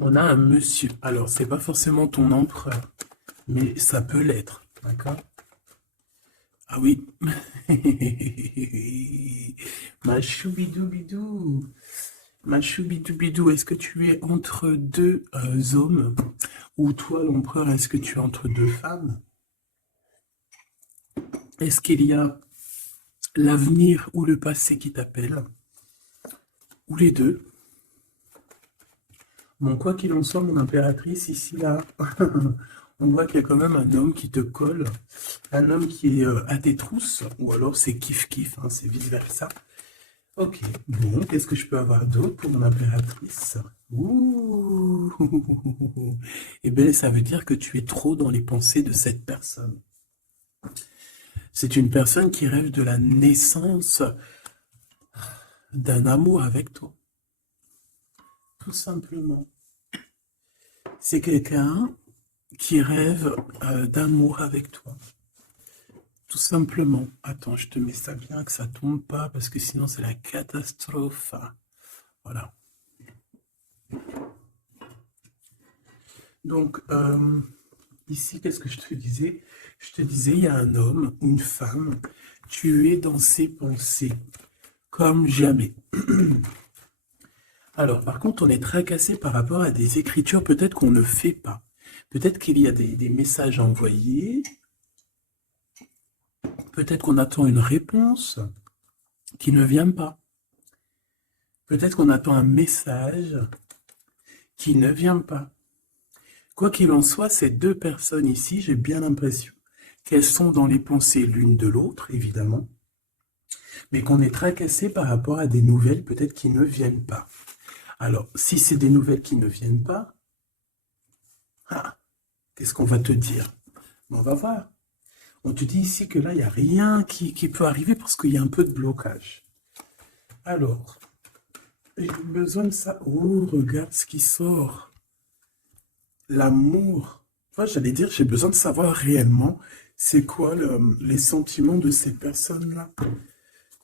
On a un monsieur. Alors, c'est pas forcément ton empereur, mais ça peut l'être. D'accord? Ah oui. Ma choubidoubidou. Ma choubidoubidou, est-ce que tu es entre deux hommes? Ou toi, l'empereur, est-ce que tu es entre deux femmes? Est-ce qu'il y a l'avenir ou le passé qui t'appelle? Ou les deux? Bon, quoi qu'il en soit, mon impératrice, ici, là, on voit qu'il y a quand même un homme qui te colle, un homme qui est à tes trousses, ou alors c'est kiff-kiff, hein, c'est vice-versa. Ok, bon, qu'est-ce que je peux avoir d'autre pour mon impératrice? Ouh, eh bien, ça veut dire que tu es trop dans les pensées de cette personne. C'est une personne qui rêve de la naissance d'un amour avec toi, tout simplement. C'est quelqu'un qui rêve d'amour avec toi. Tout simplement. Attends, je te mets ça bien, que ça tombe pas, parce que sinon c'est la catastrophe. Voilà. Donc, ici, qu'est-ce que je te disais? Je te disais, il y a un homme, une femme, tu es dans ses pensées, comme jamais. Alors, par contre, on est tracassé par rapport à des écritures, peut-être qu'on ne fait pas. Peut-être qu'il y a des messages envoyés, peut-être qu'on attend une réponse qui ne vient pas. Peut-être qu'on attend un message qui ne vient pas. Quoi qu'il en soit, ces deux personnes ici, j'ai bien l'impression qu'elles sont dans les pensées l'une de l'autre, évidemment, mais qu'on est tracassé par rapport à des nouvelles peut-être qui ne viennent pas. Alors, si c'est des nouvelles qui ne viennent pas, ah, qu'est-ce qu'on va te dire? On va voir. On te dit ici que là, il n'y a rien qui peut arriver parce qu'il y a un peu de blocage. Alors, j'ai besoin de ça. Oh, regarde ce qui sort. L'amour. Moi, j'allais dire, j'ai besoin de savoir réellement c'est quoi les sentiments de ces personnes-là.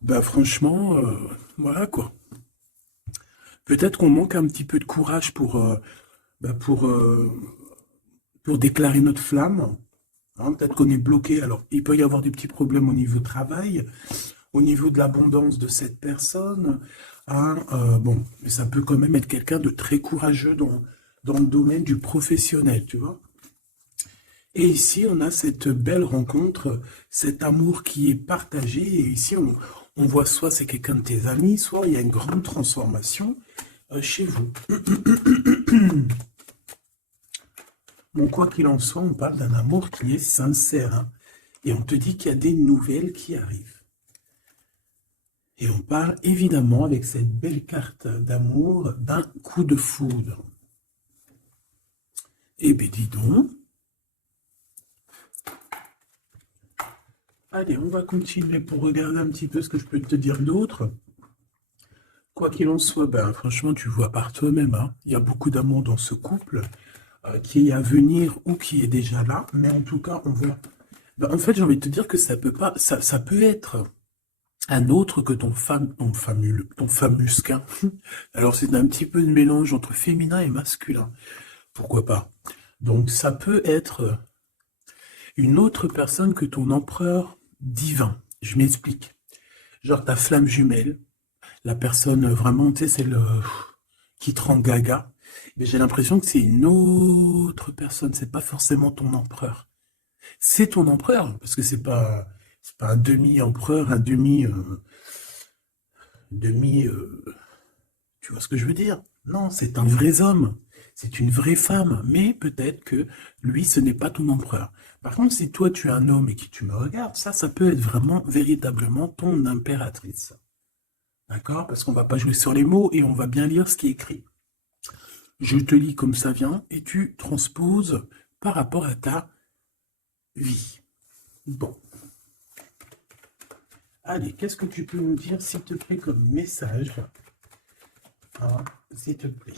Ben franchement, voilà quoi. Peut-être qu'on manque un petit peu de courage ben, pour déclarer notre flamme. Hein, peut-être qu'on est bloqué. Alors, il peut y avoir des petits problèmes au niveau du travail, au niveau de l'abondance de cette personne. Hein, bon, mais ça peut quand même être quelqu'un de très courageux dans le domaine du professionnel, tu vois. Et ici, on a cette belle rencontre, cet amour qui est partagé. Et ici, on voit soit c'est quelqu'un de tes amis, soit il y a une grande transformation chez vous. Bon, quoi qu'il en soit, on parle d'un amour qui est sincère, hein. Et on te dit qu'il y a des nouvelles qui arrivent. Et on parle évidemment avec cette belle carte d'amour d'un coup de foudre. Eh bien, dis donc. Allez, on va continuer pour regarder un petit peu ce que je peux te dire d'autre. Quoi qu'il en soit, ben, franchement, tu vois par toi-même, hein, il y a beaucoup d'amour dans ce couple, qui est à venir ou qui est déjà là, mais en tout cas, on voit. Ben, en fait, j'ai envie de te dire que ça peut pas, ça peut être un autre que ton famusquin. Alors, c'est un petit peu de mélange entre féminin et masculin. Pourquoi pas? Donc, ça peut être une autre personne que ton empereur divin. Je m'explique. Genre ta flamme jumelle, la personne vraiment, tu sais, celle qui te rend gaga. Mais j'ai l'impression que c'est une autre personne, c'est pas forcément ton empereur. C'est ton empereur, parce que c'est pas un demi-empereur, un demi, tu vois ce que je veux dire? Non, c'est un vrai homme, c'est une vraie femme, mais peut-être que lui, ce n'est pas ton empereur. Par contre, si toi, tu es un homme et que tu me regardes, ça peut être vraiment, véritablement ton impératrice. D'accord? Parce qu'on va pas jouer sur les mots et on va bien lire ce qui est écrit. Je te lis comme ça vient et tu transposes par rapport à ta vie. Bon. Allez, qu'est-ce que tu peux me dire, s'il te plaît, comme message? Hein, s'il te plaît.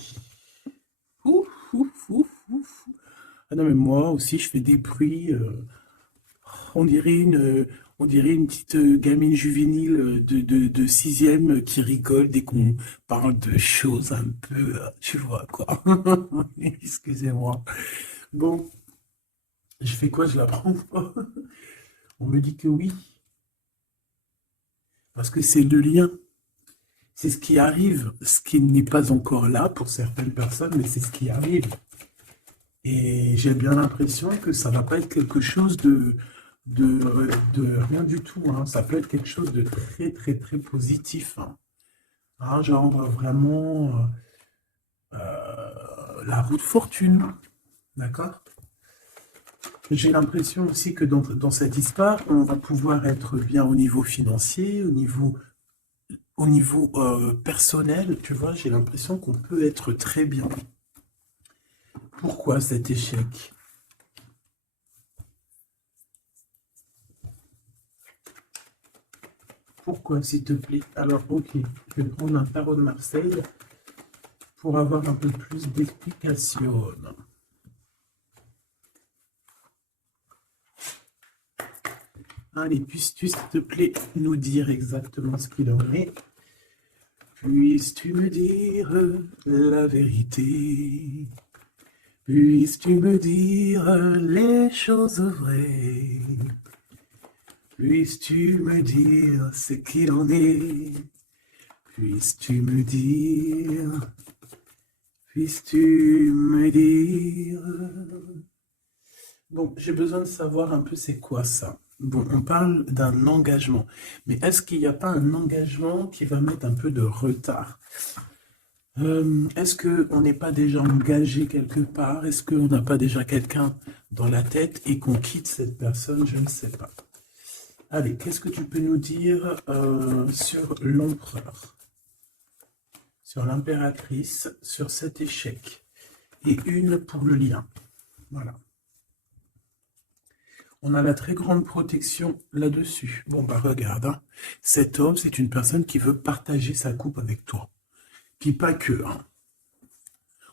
Ouf, ouf, ouf, ouf. Ah non, mais moi aussi, je fais des bruits. On dirait On dirait une petite gamine juvénile de sixième qui rigole dès qu'on parle de choses un peu, tu vois, quoi. Excusez-moi. Bon, je fais quoi? Je la prends pas. On me dit que oui, parce que c'est le lien. C'est ce qui arrive, ce qui n'est pas encore là pour certaines personnes, mais c'est ce qui arrive. Et j'ai bien l'impression que ça va pas être quelque chose de rien du tout, hein. Ça peut être quelque chose de très, très, très positif, hein. Hein, genre vraiment la roue de fortune, d'accord? J'ai l'impression aussi que dans cette histoire, on va pouvoir être bien au niveau financier, au niveau personnel, tu vois, j'ai l'impression qu'on peut être très bien. Pourquoi cet échec? Pourquoi, s'il te plaît? Alors, ok, je vais prendre un tarot de Marseille pour avoir un peu plus d'explications. Allez, puisses-tu, s'il te plaît, nous dire exactement ce qu'il en est? Puisses-tu me dire la vérité? Puisses-tu me dire les choses vraies? Puisses-tu me dire ce qu'il en est? Puisses-tu me dire? Puisses-tu me dire? Bon, j'ai besoin de savoir un peu c'est quoi ça. Bon, on parle d'un engagement, mais est-ce qu'il n'y a pas un engagement qui va mettre un peu de retard? Est-ce qu'on n'est pas déjà engagé quelque part? Est-ce qu'on n'a pas déjà quelqu'un dans la tête et qu'on quitte cette personne? Je ne sais pas. Allez, qu'est-ce que tu peux nous dire sur l'empereur, sur l'impératrice, sur cet échec? Et une pour le lien. Voilà. On a la très grande protection là-dessus. Bon, bah regarde, hein. Cet homme, c'est une personne qui veut partager sa coupe avec toi. Qui pas que, hein.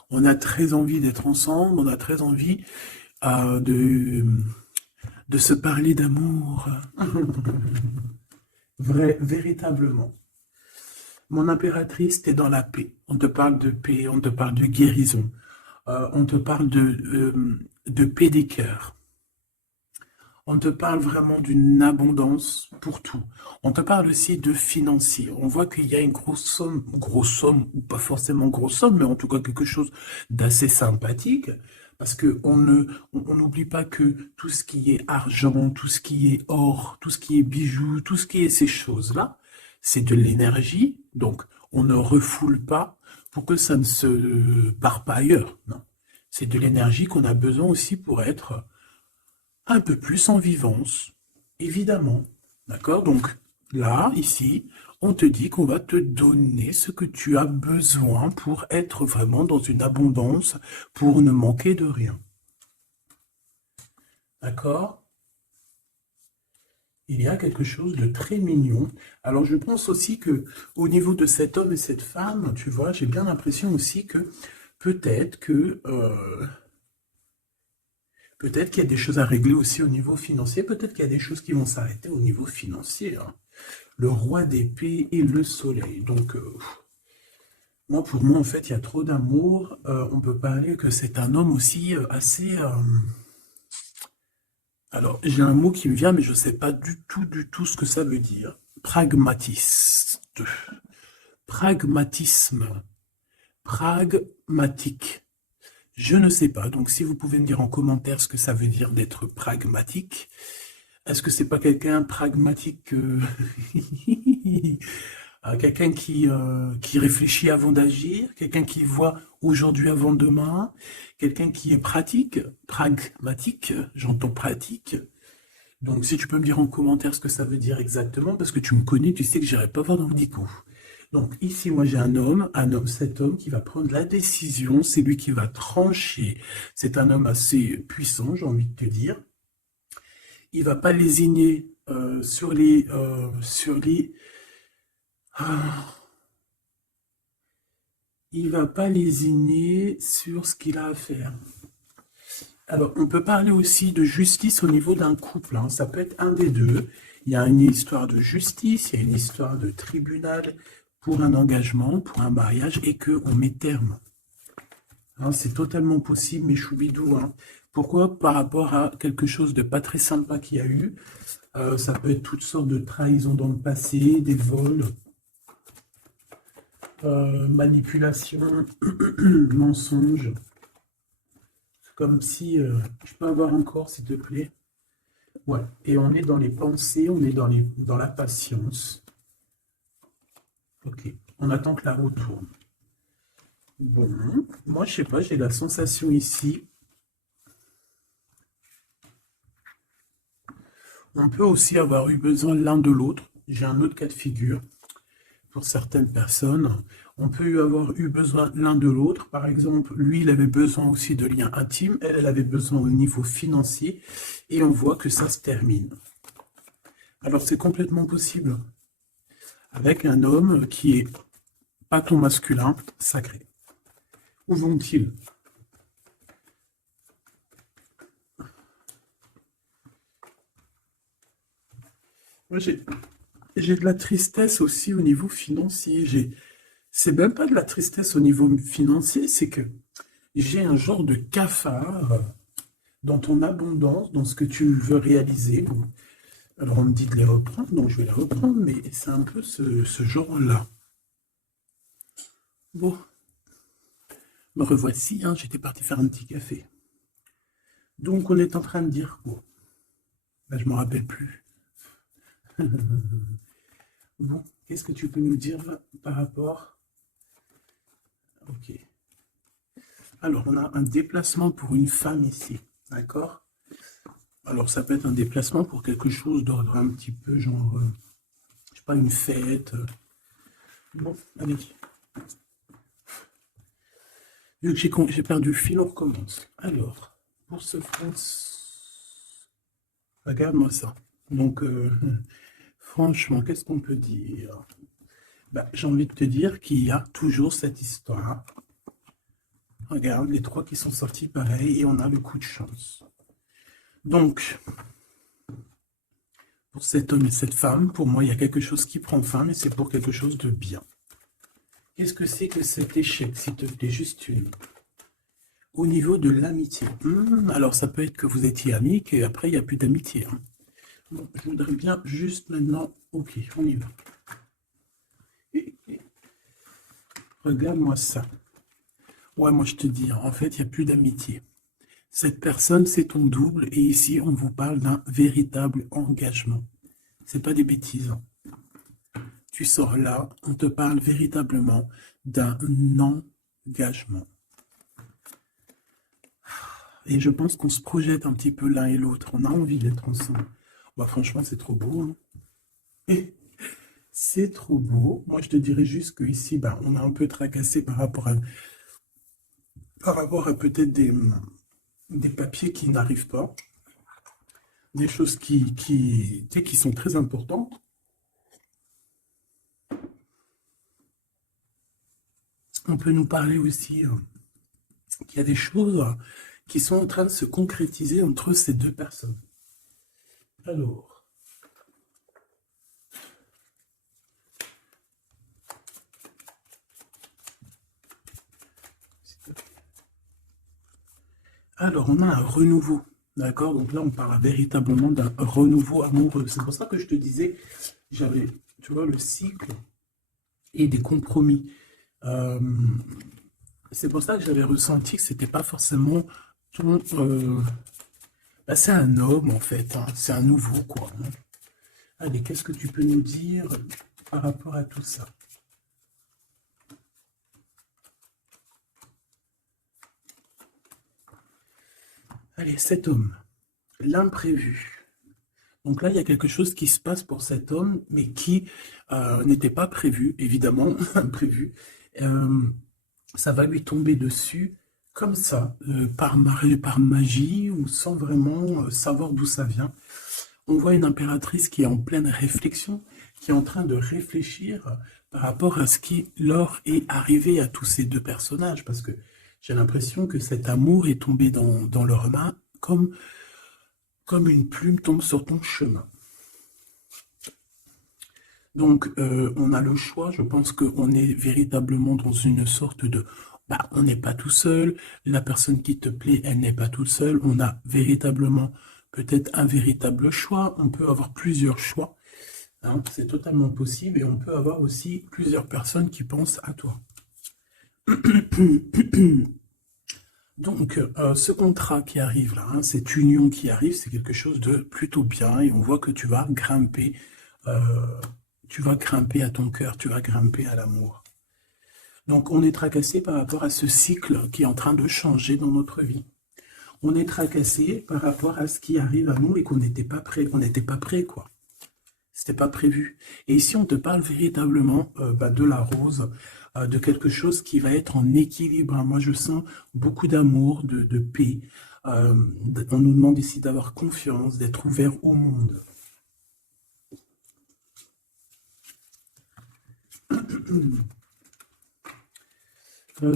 On a très envie d'être ensemble, on a très envie de se parler d'amour. Vrai, véritablement. Mon impératrice, t'es dans la paix. On te parle de paix, on te parle de guérison. On te parle de paix des cœurs. On te parle vraiment d'une abondance pour tout. On te parle aussi de financier. On voit qu'il y a une grosse somme, ou pas forcément grosse somme, mais en tout cas quelque chose d'assez sympathique. Parce que on n'oublie pas que tout ce qui est argent, tout ce qui est or, tout ce qui est bijoux, tout ce qui est ces choses-là, c'est de l'énergie. Donc, on ne refoule pas pour que ça ne se part pas ailleurs. Non. C'est de l'énergie qu'on a besoin aussi pour être un peu plus en vivance, évidemment. D'accord? Donc là, ici, on te dit qu'on va te donner ce que tu as besoin pour être vraiment dans une abondance, pour ne manquer de rien. D'accord? Il y a quelque chose de très mignon. Alors je pense aussi que au niveau de cet homme et cette femme, tu vois, j'ai bien l'impression aussi que peut-être que peut-être qu'il y a des choses à régler aussi au niveau financier. Peut-être qu'il y a des choses qui vont s'arrêter au niveau financier, hein. Le roi d'épée et le soleil. Donc, moi, pour moi, en fait, il y a trop d'amour. On peut parler que c'est un homme aussi assez... Alors, j'ai un mot qui me vient, mais je ne sais pas du tout ce que ça veut dire. Pragmatiste. Pragmatisme. Pragmatique. Je ne sais pas. Donc, si vous pouvez me dire en commentaire ce que ça veut dire d'être pragmatique. Est-ce que c'est pas quelqu'un pragmatique, quelqu'un qui réfléchit avant d'agir, quelqu'un qui voit aujourd'hui avant demain, quelqu'un qui est pratique, pragmatique, j'entends pratique. Donc, si tu peux me dire en commentaire ce que ça veut dire exactement, parce que tu me connais, tu sais que j'irai pas voir dans le dico. Donc, ici, moi, j'ai cet homme qui va prendre la décision, c'est lui qui va trancher. C'est un homme assez puissant, j'ai envie de te dire. Il va pas lésigner ah, il va pas lésigner sur ce qu'il a à faire. Alors, on peut parler aussi de justice au niveau d'un couple, hein. Ça peut être un des deux. Il y a une histoire de justice, il y a une histoire de tribunal pour un engagement, pour un mariage, et qu'on met terme. Hein, c'est totalement possible, mes choubidous. Hein. Pourquoi? Par rapport à quelque chose de pas très sympa qu'il y a eu. Ça peut être toutes sortes de trahisons dans le passé, des vols, manipulation, mensonges. C'est comme si... je peux avoir encore, s'il te plaît? Ouais. Et on est dans les pensées, on est dans la patience. Ok. On attend que la roue tourne. Bon. Moi, je sais pas, j'ai la sensation ici. On peut aussi avoir eu besoin l'un de l'autre. J'ai un autre cas de figure. Pour certaines personnes, on peut avoir eu besoin l'un de l'autre. Par exemple, lui, il avait besoin aussi de liens intimes. Elle avait besoin au niveau financier. Et on voit que ça se termine. Alors, c'est complètement possible. Avec un homme qui est pas ton masculin sacré. Où vont-ils? Moi, j'ai de la tristesse aussi au niveau financier. C'est même pas de la tristesse au niveau financier, c'est que j'ai un genre de cafard dans ton abondance, dans ce que tu veux réaliser. Bon, alors on me dit de les reprendre, donc je vais les reprendre, mais c'est un peu ce genre-là. Bon, me revoici, hein, j'étais parti faire un petit café. Donc on est en train de dire quoi? Ben, je ne me rappelle plus. Bon, qu'est-ce que tu peux nous dire là, par rapport? Ok. Alors, on a un déplacement pour une femme ici, d'accord? Alors, ça peut être un déplacement pour quelque chose d'ordre un petit peu genre, je sais pas, une fête. Bon, allez. Vu que j'ai perdu le fil, on recommence. Alors, pour ce France, regarde-moi ça. Donc, franchement, qu'est-ce qu'on peut dire? Bah, j'ai envie de te dire qu'il y a toujours cette histoire. Regarde, les trois qui sont sortis pareil, et on a le coup de chance. Donc, pour cet homme et cette femme, pour moi, il y a quelque chose qui prend fin, mais c'est pour quelque chose de bien. Qu'est-ce que c'est que cet échec, s'il te plaît, juste une? Au niveau de l'amitié. Alors, ça peut être que vous étiez amis, et après, il n'y a plus d'amitié. Hein. Bon, je voudrais bien juste maintenant... Ok, on y va. Regarde-moi ça. Ouais, moi, je te dis, en fait, il n'y a plus d'amitié. Cette personne, c'est ton double, et ici, on vous parle d'un véritable engagement. C'est pas des bêtises. Hein. Tu sors là, on te parle véritablement d'un engagement. Et je pense qu'on se projette un petit peu l'un et l'autre. On a envie d'être ensemble. Bah, franchement, c'est trop beau. Hein. Et c'est trop beau. Moi, je te dirais juste qu'ici, bah, on a un peu tracassé par rapport à peut-être des papiers qui n'arrivent pas. Des choses qui sont très importantes. On peut nous parler aussi qu'il y a des choses qui sont en train de se concrétiser entre ces deux personnes. Alors, on a un renouveau, d'accord? Donc là, on parle véritablement d'un renouveau amoureux. C'est pour ça que je te disais, j'avais, tu vois, le cycle et des compromis. C'est pour ça que j'avais ressenti que c'était pas forcément ton... bah, c'est un homme, en fait. Hein. C'est un nouveau, quoi. Hein. Allez, qu'est-ce que tu peux nous dire par rapport à tout ça? Allez, cet homme, l'imprévu. Donc là, il y a quelque chose qui se passe pour cet homme, mais qui n'était pas prévu, évidemment, imprévu. Ça va lui tomber dessus comme ça, par magie, ou sans vraiment savoir d'où ça vient. On voit une impératrice qui est en pleine réflexion, qui est en train de réfléchir par rapport à ce qui leur est arrivé à tous ces deux personnages, parce que j'ai l'impression que cet amour est tombé dans leurs mains comme une plume tombe sur ton chemin. Donc, on a le choix. Je pense qu'on est véritablement dans une sorte de... Bah, on n'est pas tout seul. La personne qui te plaît, elle n'est pas toute seule. On a véritablement peut-être un véritable choix. On peut avoir plusieurs choix, hein. C'est totalement possible. Et on peut avoir aussi plusieurs personnes qui pensent à toi. Donc, ce contrat qui arrive là, hein, cette union qui arrive, c'est quelque chose de plutôt bien. Et on voit que euh, tu vas grimper à ton cœur, tu vas grimper à l'amour. Donc, on est tracassé par rapport à ce cycle qui est en train de changer dans notre vie. On est tracassé par rapport à ce qui arrive à nous et qu'on n'était pas prêt, quoi. C'était pas prévu. Et ici, on te parle véritablement de la rose, de quelque chose qui va être en équilibre. Moi, je sens beaucoup d'amour, de paix. On nous demande ici d'avoir confiance, d'être ouvert au monde.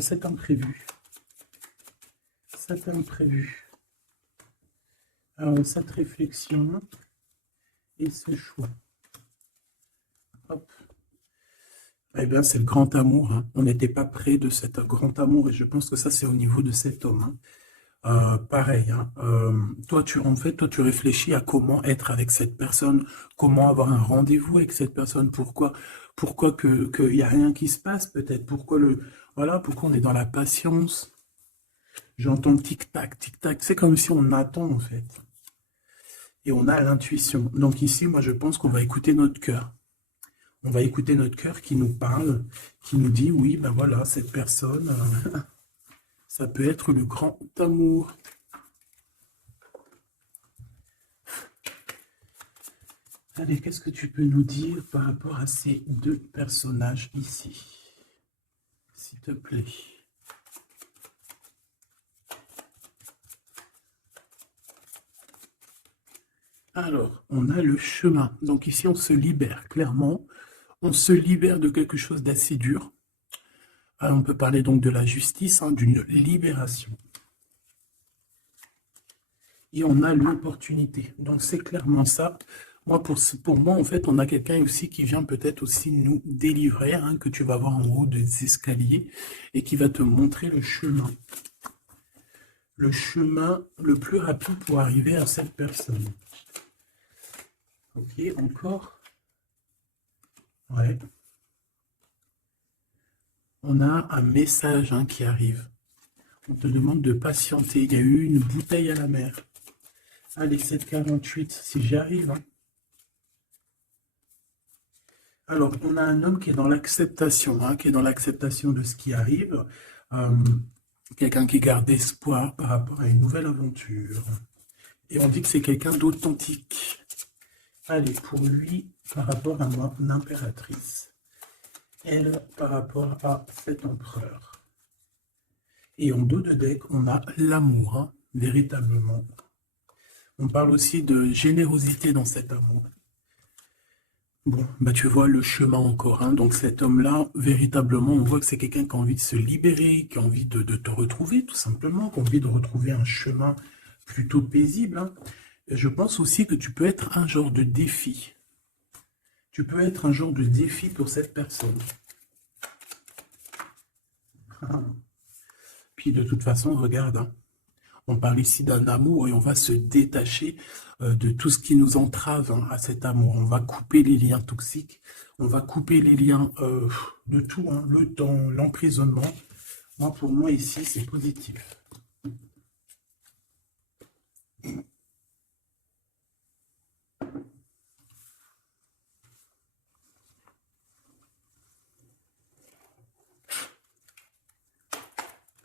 Cet imprévu. Cet imprévu. Cette réflexion et ce choix. Hop. Eh bien, c'est le grand amour, hein. On n'était pas près de cet grand amour et je pense que ça, c'est au niveau de cet homme, hein. Pareil, hein. Toi, tu réfléchis à comment être avec cette personne, comment avoir un rendez-vous avec cette personne, pourquoi qu'il n'y a rien qui se passe, peut-être, voilà, pourquoi on est dans la patience. J'entends tic-tac, tic-tac, c'est comme si on attend, en fait. Et on a l'intuition. Donc ici, moi, je pense qu'on va écouter notre cœur. On va écouter notre cœur qui nous parle, qui nous dit, oui, ben voilà, cette personne, ça peut être le grand amour. Allez, qu'est-ce que tu peux nous dire par rapport à ces deux personnages ici, s'il te plaît? Alors, on a le chemin. Donc ici, on se libère, clairement. On se libère de quelque chose d'assez dur. On peut parler donc de la justice, hein, d'une libération. Et on a l'opportunité. Donc c'est clairement ça. Moi, pour moi, en fait, on a quelqu'un aussi qui vient peut-être aussi nous délivrer, hein, que tu vas voir en haut des escaliers, et qui va te montrer le chemin. Le chemin le plus rapide pour arriver à cette personne. Ok, encore. Ouais. On a un message, hein, qui arrive. On te demande de patienter. Il y a eu une bouteille à la mer. Allez, 7,48, si j'y arrive, hein. Alors, on a un homme qui est dans l'acceptation, hein, qui est dans l'acceptation de ce qui arrive. Quelqu'un qui garde espoir par rapport à une nouvelle aventure. Et on dit que c'est quelqu'un d'authentique. Allez, pour lui, par rapport à mon impératrice. Elle, par rapport à cet empereur. Et en dos de deck, on a l'amour, hein, véritablement. On parle aussi de générosité dans cet amour. Bon, bah tu vois le chemin encore, hein. Donc cet homme-là, véritablement, on voit que c'est quelqu'un qui a envie de se libérer, qui a envie de te retrouver, tout simplement, qui a envie de retrouver un chemin plutôt paisible, hein. Et je pense aussi que tu peux être un genre de défi. Tu peux être un genre de défi pour cette personne. Puis de toute façon, regarde, hein, on parle ici d'un amour et on va se détacher de tout ce qui nous entrave, hein, à cet amour. On va couper les liens toxiques, on va couper les liens de tout, hein, le temps, l'emprisonnement. Moi, pour moi, ici, c'est positif.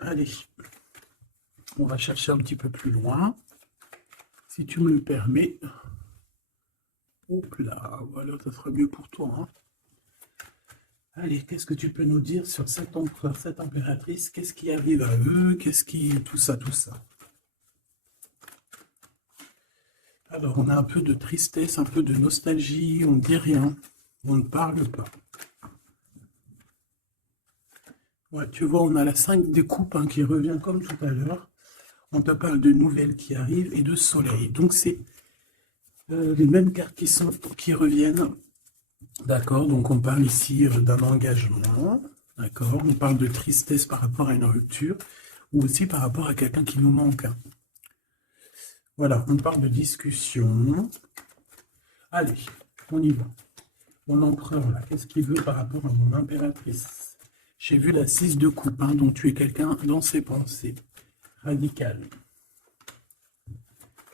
Allez, on va chercher un petit peu plus loin, si tu me le permets. Hop là, voilà, ça sera mieux pour toi, hein. Allez, qu'est-ce que tu peux nous dire sur cet empereur, cette impératrice? Qu'est-ce qui arrive à eux? Qu'est-ce qui... Tout ça, tout ça. Alors, on a un peu de tristesse, un peu de nostalgie, on ne dit rien, on ne parle pas. Ouais, tu vois, on a la 5 des coupes, hein, qui revient comme tout à l'heure. On te parle de nouvelles qui arrivent et de soleil. Donc, c'est les mêmes cartes qui reviennent. D'accord, donc on parle ici d'un engagement. D'accord, on parle de tristesse par rapport à une rupture ou aussi par rapport à quelqu'un qui nous manque, hein. Voilà, on parle de discussion. Allez, on y va. Mon empereur, là, qu'est-ce qu'il veut par rapport à mon impératrice? J'ai vu la 6 de coupe, hein, donc tu es quelqu'un dans ses pensées. Radical.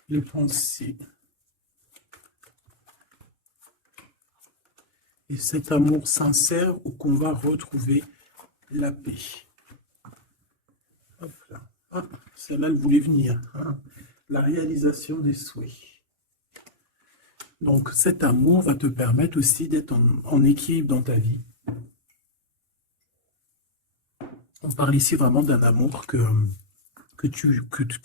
Les pensées. Et cet amour sincère où qu'on va retrouver la paix. Hop là. Ah, celle-là, elle voulait venir, hein. La réalisation des souhaits. Donc cet amour va te permettre aussi d'être en équilibre dans ta vie. On parle ici vraiment d'un amour que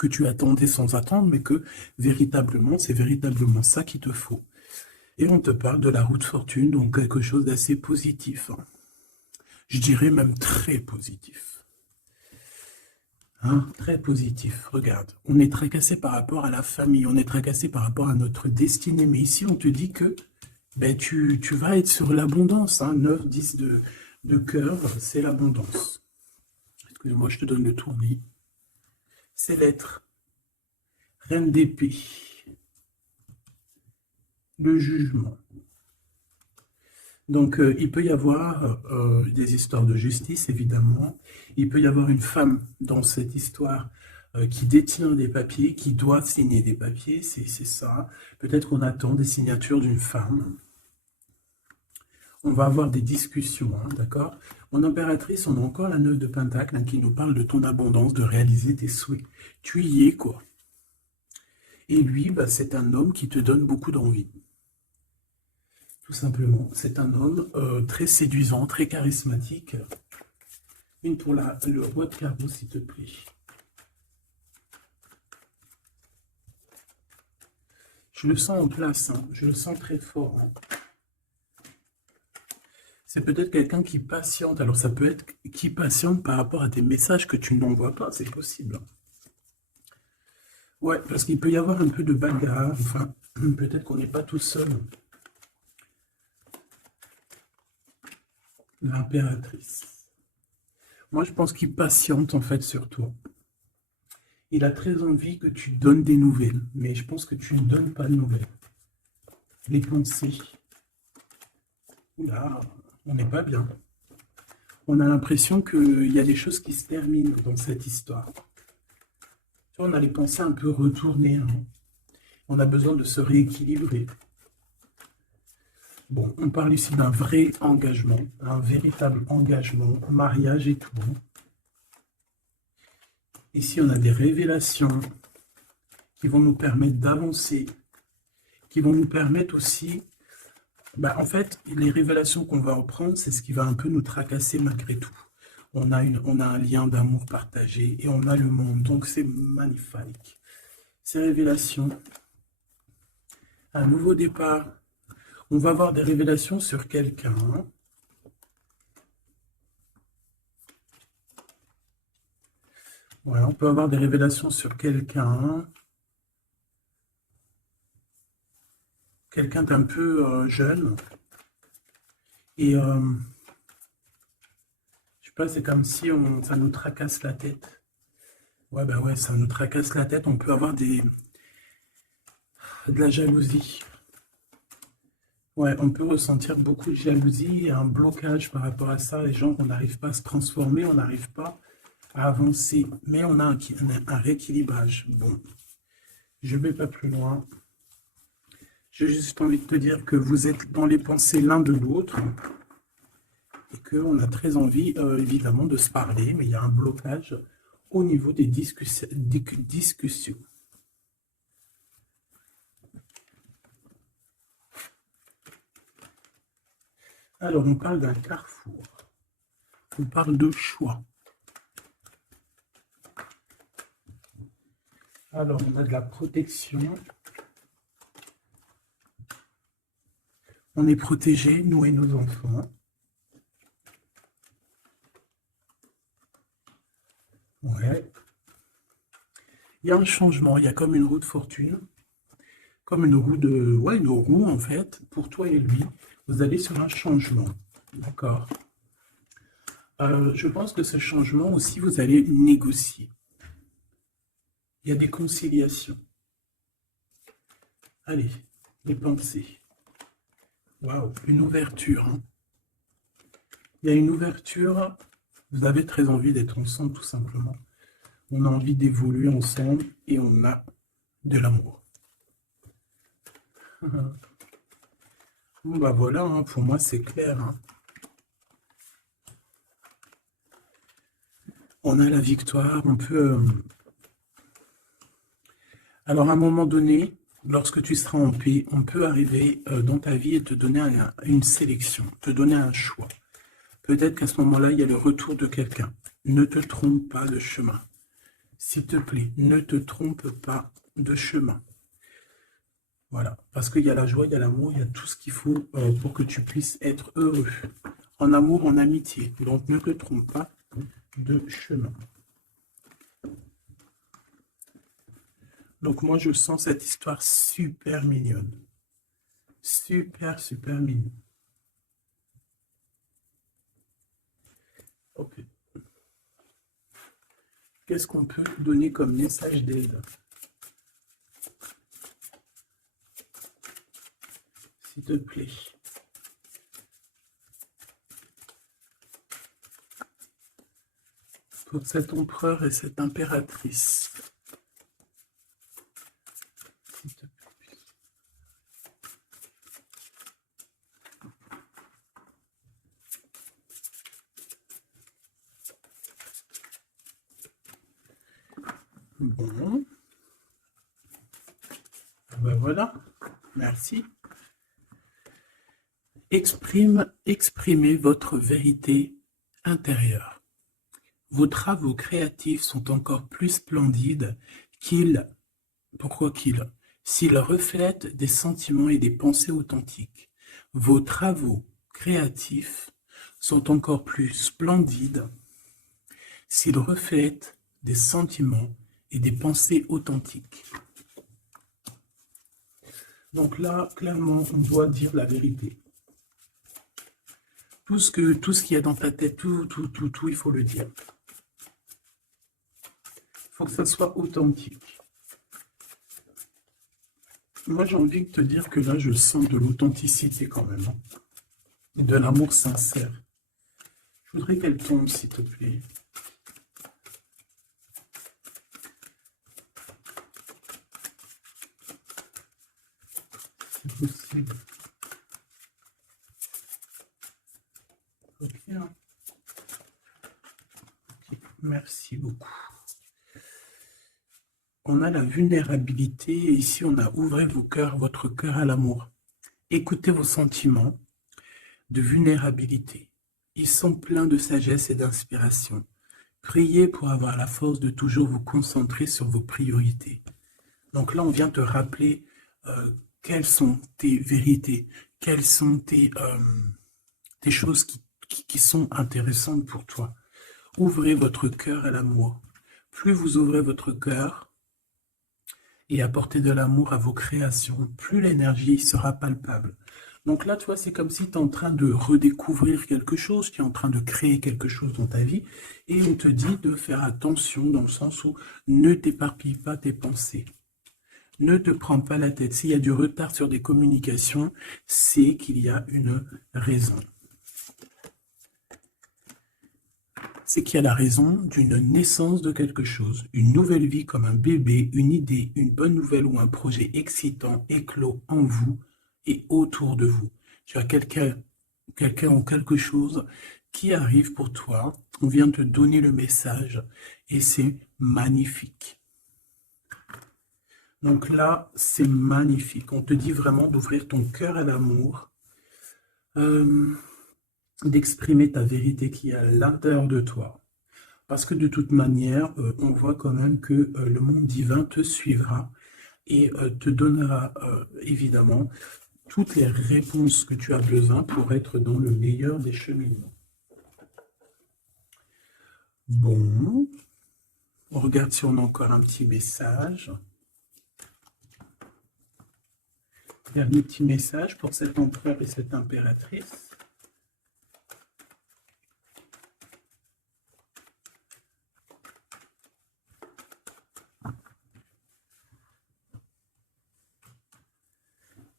tu attendais sans attendre, mais que véritablement, c'est véritablement ça qu'il te faut. Et on te parle de la route fortune, donc quelque chose d'assez positif, hein. Je dirais même très positif. Hein, très positif. Regarde, on est tracassé par rapport à la famille, on est tracassé par rapport à notre destinée, mais ici on te dit que ben, tu vas être sur l'abondance, hein. 9, 10 de cœur, c'est l'abondance. Excuse-moi, je te donne le tournis. C'est l'être. Reine d'épée. Le jugement. Donc, il peut y avoir des histoires de justice, évidemment. Il peut y avoir une femme dans cette histoire qui détient des papiers, qui doit signer des papiers, c'est ça. Peut-être qu'on attend des signatures d'une femme. On va avoir des discussions, hein, d'accord? Mon impératrice, on a encore la 9 de Pentacle, hein, qui nous parle de ton abondance, de réaliser tes souhaits. Tu y es, quoi. Et lui, bah, c'est un homme qui te donne beaucoup d'envie. Tout simplement. C'est un homme très séduisant, très charismatique. Une pour le roi de carreau, s'il te plaît. Je le sens en place, hein. Je le sens très fort, hein. C'est peut-être quelqu'un qui patiente. Alors ça peut être qui patiente par rapport à des messages que tu n'envoies pas, c'est possible. Ouais, parce qu'il peut y avoir un peu de bagarre. Enfin, peut-être qu'on n'est pas tout seul. L'impératrice. Moi, je pense qu'il patiente en fait sur toi. Il a très envie que tu donnes des nouvelles, mais je pense que tu ne donnes pas de nouvelles. Les pensées. Oula, on n'est pas bien. On a l'impression qu'il y a des choses qui se terminent dans cette histoire. Tu vois, on a les pensées un peu retournées, hein. On a besoin de se rééquilibrer. Bon, on parle ici d'un vrai engagement, un véritable engagement, mariage et tout. Ici, on a des révélations qui vont nous permettre d'avancer, qui vont nous permettre aussi... Bah, en fait, les révélations qu'on va reprendre, c'est ce qui va un peu nous tracasser malgré tout. On a un lien d'amour partagé et on a le monde, donc c'est magnifique. Ces révélations, un nouveau départ. On va avoir des révélations sur quelqu'un. Voilà, on peut avoir des révélations sur quelqu'un. Quelqu'un d'un peu jeune. Et je sais pas, c'est comme si ça nous tracasse la tête. Ouais, bah ouais, ça nous tracasse la tête. On peut avoir de la jalousie. Ouais, on peut ressentir beaucoup de jalousie et un blocage par rapport à ça. Les gens, on n'arrive pas à se transformer, on n'arrive pas à avancer. Mais on a un rééquilibrage. Bon, je ne vais pas plus loin. J'ai juste envie de te dire que vous êtes dans les pensées l'un de l'autre et qu'on a très envie, évidemment, de se parler, mais il y a un blocage au niveau des discussions. Alors, on parle d'un carrefour. On parle de choix. Alors, on a de la protection. On est protégé, nous et nos enfants. Ouais. Il y a un changement, il y a comme une roue de fortune. Comme une roue de... Ouais, une roue, en fait, pour toi et lui. Vous allez sur un changement, d'accord? Je pense que ce changement aussi, vous allez négocier. Il y a des conciliations. Allez, des pensées. Waouh, une ouverture. Hein. Il y a une ouverture. Vous avez très envie d'être ensemble, tout simplement. On a envie d'évoluer ensemble et on a de l'amour. Bon, bah voilà, hein, pour moi, c'est clair. Hein. On a la victoire, on peut... Alors, à un moment donné, lorsque tu seras en paix, on peut arriver dans ta vie et te donner une sélection, te donner un choix. Peut-être qu'à ce moment-là, il y a le retour de quelqu'un. Ne te trompe pas de chemin. S'il te plaît, ne te trompe pas de chemin. Voilà, parce qu'il y a la joie, il y a l'amour, il y a tout ce qu'il faut pour que tu puisses être heureux. En amour, en amitié. Donc, ne te trompe pas de chemin. Donc, moi, je sens cette histoire super mignonne. Super, super mignonne. Ok. Qu'est-ce qu'on peut donner comme message d'aide? S'il te plaît. Pour cet empereur et cette impératrice. S'il te plaît. Bon. Ben voilà. Merci. Exprimez votre vérité intérieure. Vos travaux créatifs sont encore plus splendides s'ils reflètent des sentiments et des pensées authentiques. Vos travaux créatifs sont encore plus splendides s'ils reflètent des sentiments et des pensées authentiques. Donc là, clairement, on doit dire la vérité. Tout ce qu'il y a dans ta tête, tout, il faut le dire. Il faut que ça soit authentique. Moi, j'ai envie de te dire que là, je sens de l'authenticité quand même. Hein, et de l'amour sincère. Je voudrais qu'elle tombe, s'il te plaît. C'est possible. Ok, hein. Ok, merci beaucoup. On a la vulnérabilité, et ici on a ouvrez votre cœur à l'amour. Écoutez vos sentiments de vulnérabilité. Ils sont pleins de sagesse et d'inspiration. Priez pour avoir la force de toujours vous concentrer sur vos priorités. Donc là, on vient te rappeler quelles sont tes vérités, quelles sont tes choses qui sont intéressantes pour toi. Ouvrez votre cœur à l'amour. Plus vous ouvrez votre cœur, et apporter de l'amour à vos créations, plus l'énergie sera palpable. Donc là, tu vois, c'est comme si tu es en train de redécouvrir quelque chose, tu es en train de créer quelque chose dans ta vie, et on te dit de faire attention dans le sens où ne t'éparpille pas tes pensées. Ne te prends pas la tête. S'il y a du retard sur des communications, c'est qu'il y a une raison. C'est qu'il y a la raison d'une naissance de quelque chose, une nouvelle vie comme un bébé, une idée, une bonne nouvelle ou un projet excitant éclos en vous et autour de vous. Tu as quelqu'un ou quelque chose qui arrive pour toi, on vient te donner le message et c'est magnifique. Donc là, c'est magnifique. On te dit vraiment d'ouvrir ton cœur à l'amour, d'exprimer ta vérité qui est à l'intérieur de toi. Parce que de toute manière, on voit quand même que le monde divin te suivra et te donnera évidemment toutes les réponses que tu as besoin pour être dans le meilleur des cheminements. Bon, on regarde si on a encore un petit message. Dernier petit message pour cet empereur et cette impératrice.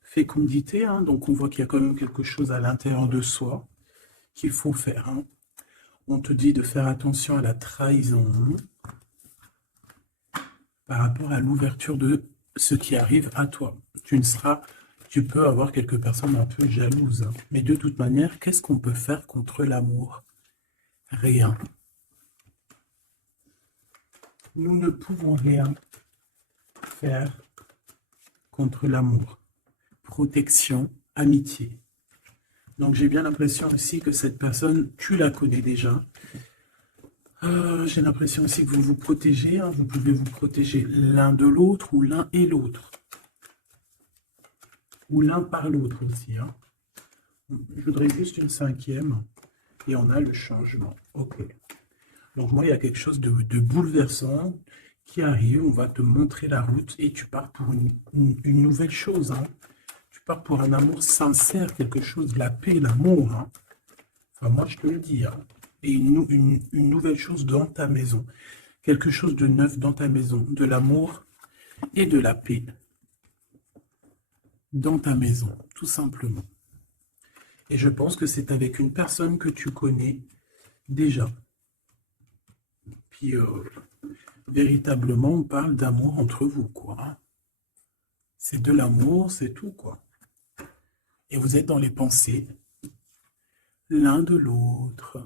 Fécondité, hein, donc on voit qu'il y a quand même quelque chose à l'intérieur de soi qu'il faut faire. Hein. On te dit de faire attention à la trahison par rapport à l'ouverture de ce qui arrive à toi. Tu peux avoir quelques personnes un peu jalouses, hein. Mais de toute manière, qu'est-ce qu'on peut faire contre l'amour? Rien. Nous ne pouvons rien faire contre l'amour. Protection, amitié. Donc j'ai bien l'impression aussi que cette personne, tu la connais déjà. J'ai l'impression aussi que vous vous protégez, hein. Vous pouvez vous protéger l'un de l'autre ou l'un et l'autre. Ou l'un par l'autre aussi. Hein. Je voudrais juste une cinquième. Et on a le changement. Ok. Donc moi, il y a quelque chose de bouleversant qui arrive. On va te montrer la route et tu pars pour une nouvelle chose. Hein. Tu pars pour un amour sincère, quelque chose, la paix, l'amour. Hein. Enfin, moi, je te le dis. Hein. Et une nouvelle chose dans ta maison. Quelque chose de neuf dans ta maison. De l'amour et de la paix. Dans ta maison, tout simplement. Et je pense que c'est avec une personne que tu connais déjà. Puis, véritablement, on parle d'amour entre vous, quoi. C'est de l'amour, c'est tout, quoi. Et vous êtes dans les pensées l'un de l'autre.